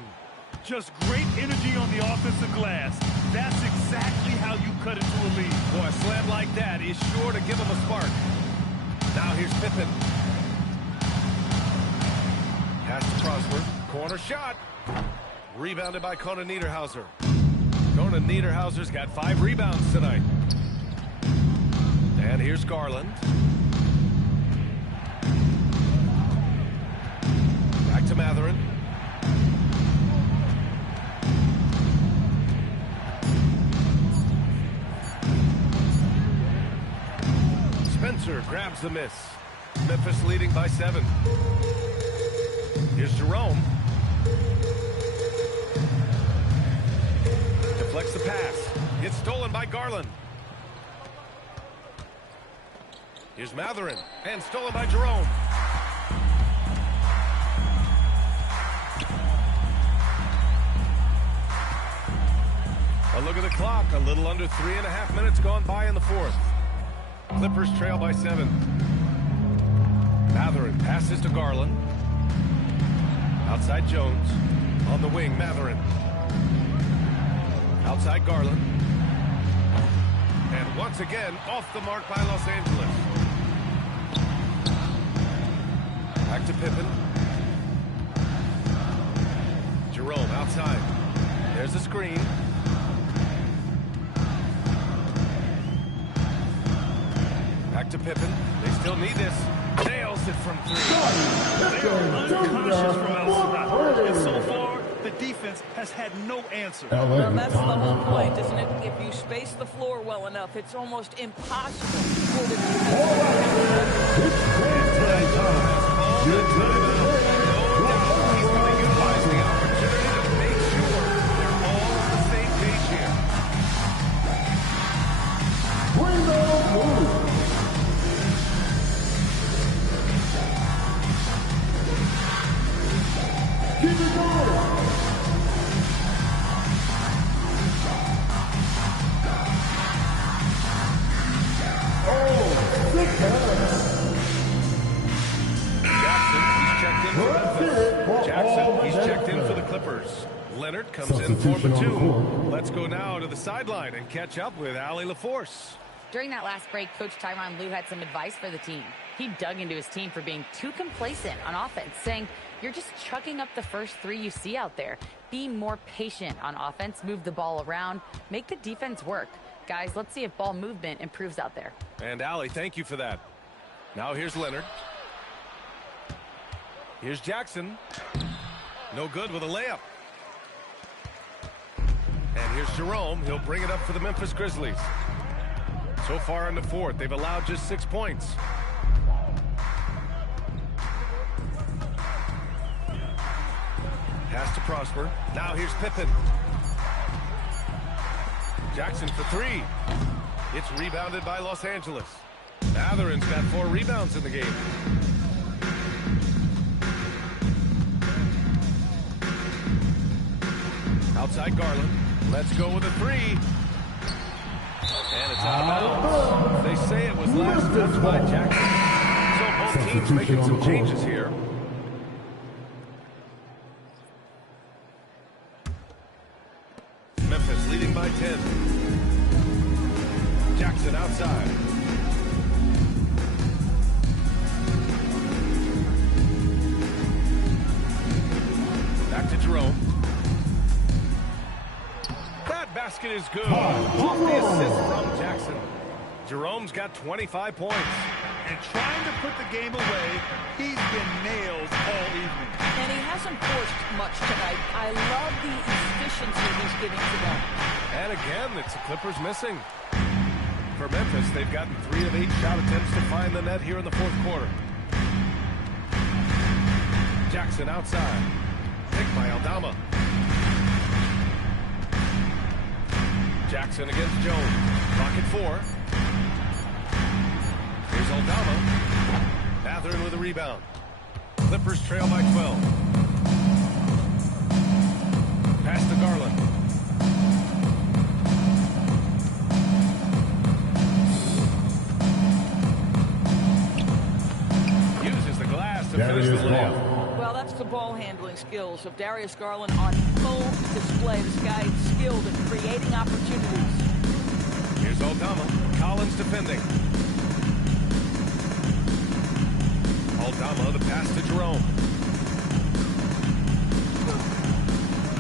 Just great energy on the offensive glass. That's exactly how you cut into a lead. Boy, a slam like that is sure to give him a spark. Now here's Pippen. Pass to Prosper. Corner shot. Rebounded by Conan Niederhauser. Conan Niederhauser's got 5 rebounds tonight. And here's Garland. Back to Mathurin. Spencer grabs the miss. Memphis leading by 7. Here's Jerome. Deflects the pass. Gets stolen by Garland. Here's Matherin. And stolen by Jerome. A look at the clock. A little under 3.5 minutes gone by in the fourth. Clippers trail by 7. Matherin passes to Garland. Outside Jones. On the wing, Matherin. Outside Garland. And once again, off the mark by Los Angeles. Back to Pippen. Jerome outside. There's the screen. Back to Pippen. They still need this. Nails it from 3. They are unconscious from outside. And so far, the defense has had no answer. Well, that's the whole point, isn't it? If you space the floor well enough, it's almost impossible for the Jackson, he's checked in for the Clippers. Leonard comes in for the 2. Let's go now to the sideline and catch up with Allie LaForce. During that last break, Coach Tyronn Lue had some advice for the team. He dug into his team for being too complacent on offense, saying, you're just chucking up the first 3 you see out there. Be more patient on offense, move the ball around, make the defense work. Guys, let's see if ball movement improves out there. And Allie, thank you for that. Now here's Leonard. Here's Jackson. No good with a layup. And here's Jerome. He'll bring it up for the Memphis Grizzlies. So far in the fourth, they've allowed just 6 points. Pass to Prosper. Now here's Pippen. Jackson for 3. It's rebounded by Los Angeles. Matherin's got 4 rebounds in the game. Outside Garland. Let's go with a 3. And it's out of bounds. They say it was last touched by Jackson. So both teams making some changes here. Memphis leading by 10. Jackson outside. Back to Jerome. That basket is good. Off the assist from Jackson. Jerome's got 25 points. And trying to put the game away, he's been nailed all evening. And he hasn't forced much tonight. I love the efficiency he's giving to them. And again, it's the Clippers missing. For Memphis, they've gotten 3 of 8 shot attempts to find the net here in the fourth quarter. Jackson outside. Picked by Aldama. Jackson against Jones. Pocket 4. Here's Aldama. Matherin with a rebound. Clippers trail by 12. Pass to Garland. Uses the glass to finish the layup. Well, that's the ball handling skills of Darius Garland on full display. This guy is skilled in creating opportunities. Here's Aldama. Collins defending. Aldama, the pass to Jerome.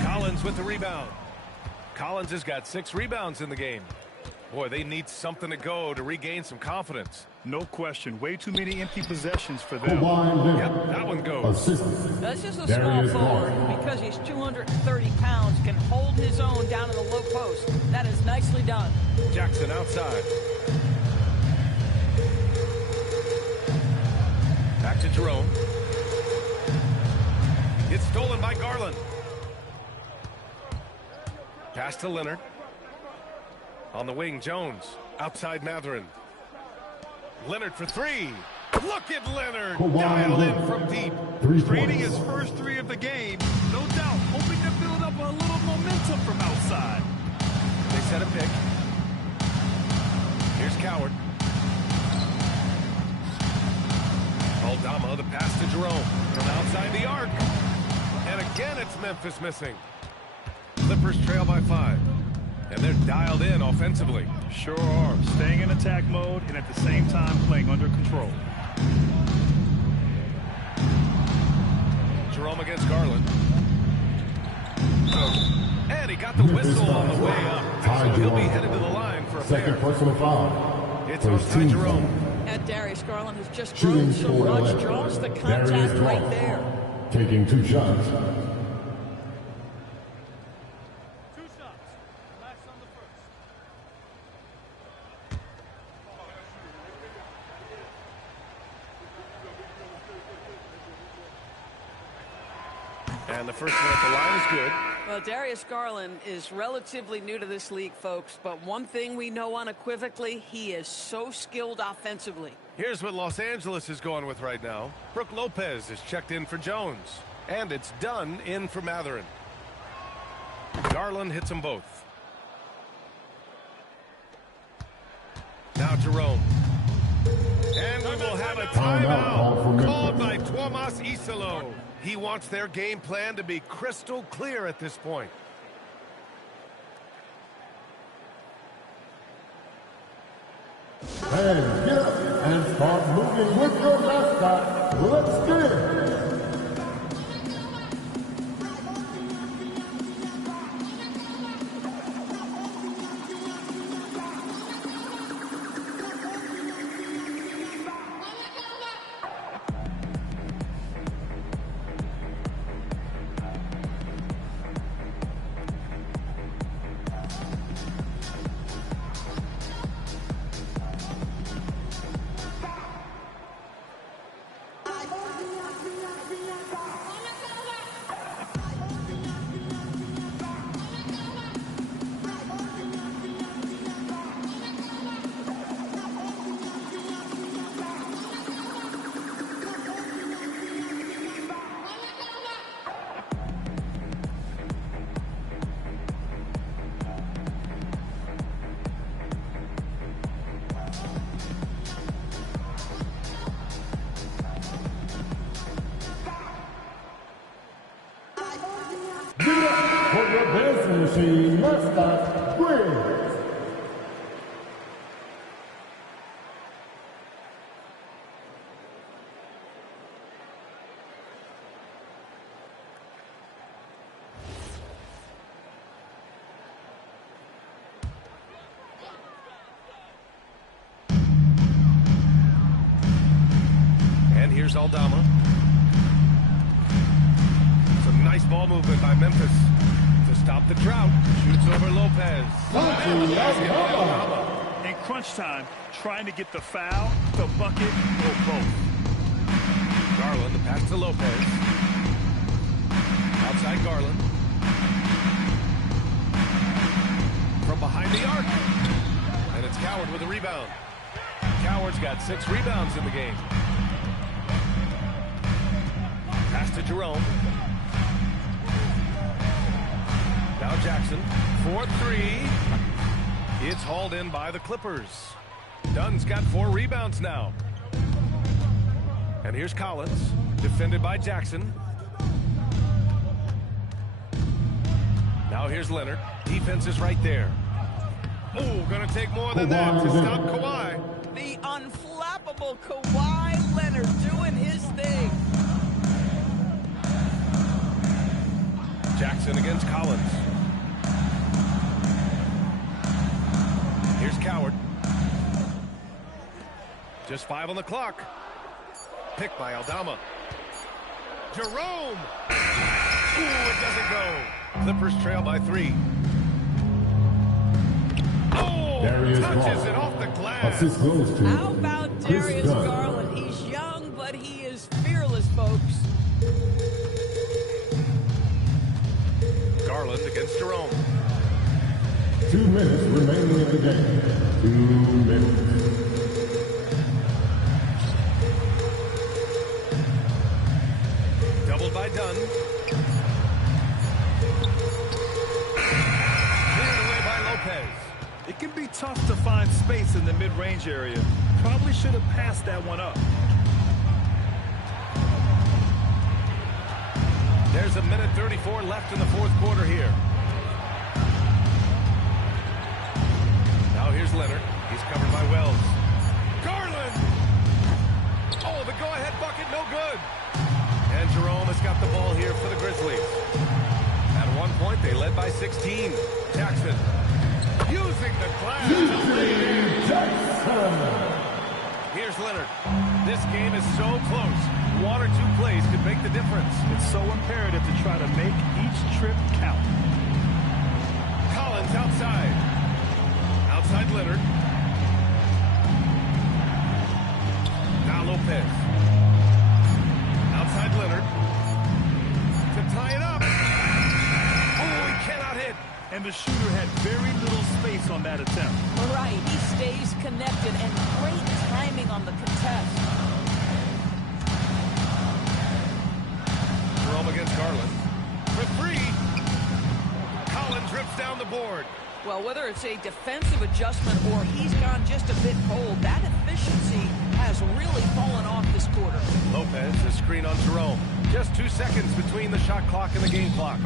Collins with the rebound. Collins has got 6 rebounds in the game. Boy, they need something to go to regain some confidence. No question. Way too many empty possessions for them. Yep, that one goes. That's just a small forward. Because he's 230 pounds, can hold his own down in the low post. That is nicely done. Jackson outside. to Jerome. It's stolen by Garland. Pass to Leonard. On the wing, Jones. Outside Mathurin. Leonard for three. Look at Leonard. Dialed in from deep. Creating his first three of the game. No doubt. Hoping to build up a little momentum from outside. They set a pick. Here's Coward. Aldama, the pass to Jerome. From outside the arc. And again, it's Memphis missing. Clippers trail by 5. And they're dialed in offensively. Sure are. Staying in attack mode and at the same time playing under control. Jerome against Garland. And he got the whistle on the way up. So he'll be headed to the line for a second pair. personal foul. It's on Jerome. And Darius Garland has just grown so much, draws the contact right there. Taking 2 shots. And the first one at the line is good. Well, Darius Garland is relatively new to this league, folks, but one thing we know unequivocally, he is so skilled offensively. Here's what Los Angeles is going with right now. Brooke Lopez is checked in for Jones. And it's done in for Mathurin. Garland hits them both. Now Jerome. And we will have a timeout called by Tomas Isalo. He wants their game plan to be crystal clear at this point. And get up and start moving with your mascot. Let's get it. For your dancing machine mascot, Grizz. And here's Aldama. Some nice ball movement by Memphis. To stop the drought, shoots over Lopez. In crunch time, trying to get the foul, the bucket, or both. Garland, the pass to Lopez. Outside Garland. From behind the arc. And it's Coward with a rebound. Coward's got 6 rebounds in the game. Pass to Jerome. Now Jackson, 4-3. It's hauled in by the Clippers. Dunn's got 4 rebounds now. And here's Collins, defended by Jackson. Now here's Leonard. Defense is right there. Oh, gonna take more than that to stop Kawhi. The unflappable Kawhi Leonard doing his thing. Jackson against Collins. Here's Coward. Just 5 on the clock. Picked by Aldama. Jerome! Ooh, it doesn't go. Clippers trail by 3. Oh, touches it off the glass. Assist goes to How about Darius Dunn. Garland? He's young, but he is folks. Garland against Jerome. 2 minutes remaining in the game. 2 minutes. Doubled by Dunn. Cleared away by Lopez. It can be tough to find space in the mid-range area. Probably should have passed that one up. There's a minute 34 left in the fourth quarter here. Now here's Leonard. He's covered by Wells. Garland! Oh, the go-ahead bucket, no good. And Jerome has got the ball here for the Grizzlies. At one point, they led by 16. Jackson using the glass. Here's Leonard. This game is so close. 1 or 2 plays could make the difference. It's so imperative to try to make each trip count. Collins outside. Outside Leonard. Now Lopez. Outside Leonard. To tie it up. Oh, he cannot hit. And the shooter had very little space on that attempt. Right, he stays connected and great timing on the contest. Jerome against Garland. For 3. Collins rips down the board. Well, whether it's a defensive adjustment or he's gone just a bit cold, that efficiency has really fallen off this quarter. Lopez, the screen on Jerome. Just 2 seconds between the shot clock and the game clock.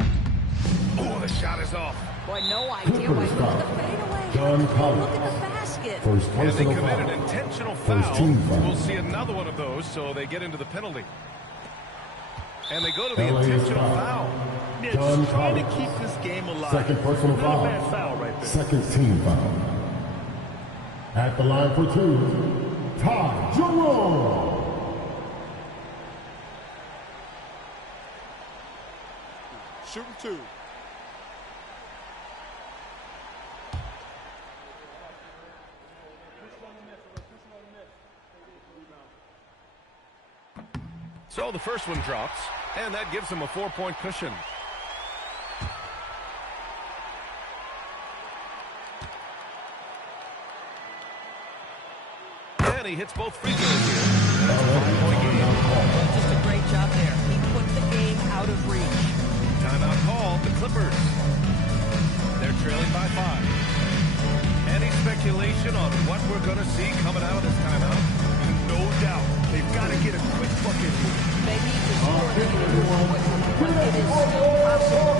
Oh, the shot is off. Boy, no idea why. Look at the fadeaway. John Collins. Look at the basket. First And they personal committed foul. intentional First foul. team foul. We'll see another one of those, so they get into the penalty. And they go to the LA is intentional foul. foul. Yeah, John just trying to Collins. keep this game alive. Second personal Not foul. a bad foul right there. Second team foul. At the line for 2, Ty Jerome. Shooting 2. So the first one drops, and that gives them a 4-point cushion. And he hits both free throws here. That's a 5-point game. Just a great job there. He put the game out of reach. Timeout called, the Clippers. They're trailing by 5. Any speculation on what we're going to see coming out of this timeout? No doubt. They've got to get a quick bucket here. They need to score the game quickly, but it is still possible.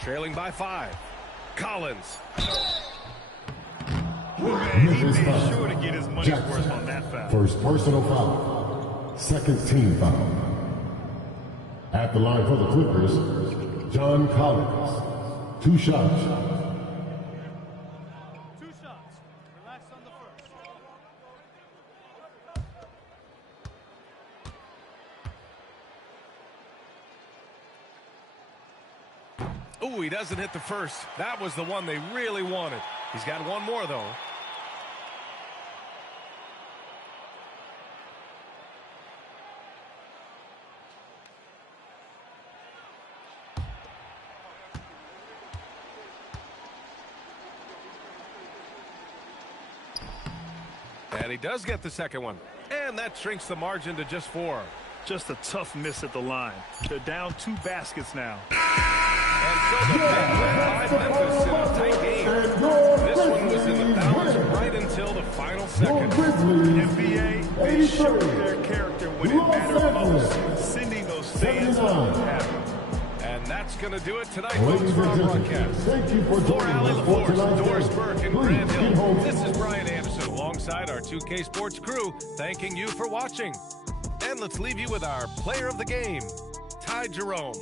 Trailing by 5. Collins. Man, he Memphis made foul. sure to get his money's Jackson. worth on that foul. First personal foul. Second team foul. At the line for the Clippers, John Collins. 2 shots. 2 shots. Relax on the first. Ooh, he doesn't hit the first. That was the one they really wanted. He's got one more, though. And he does get the second one. And that shrinks the margin to just 4. Just a tough miss at the line. They're down 2 baskets now. And so the big win by Memphis in a tight game. This one was in the balance right until the final second. NBA, they showed their character when it mattered most, sending those fans home happy. And that's going to do it tonight, folks, for our broadcast. For Allie LaForce, Doris Burke, and Grant Hill, this is Brian Anderson alongside our 2K Sports crew, thanking you for watching. And let's leave you with our player of the game, Ty Jerome.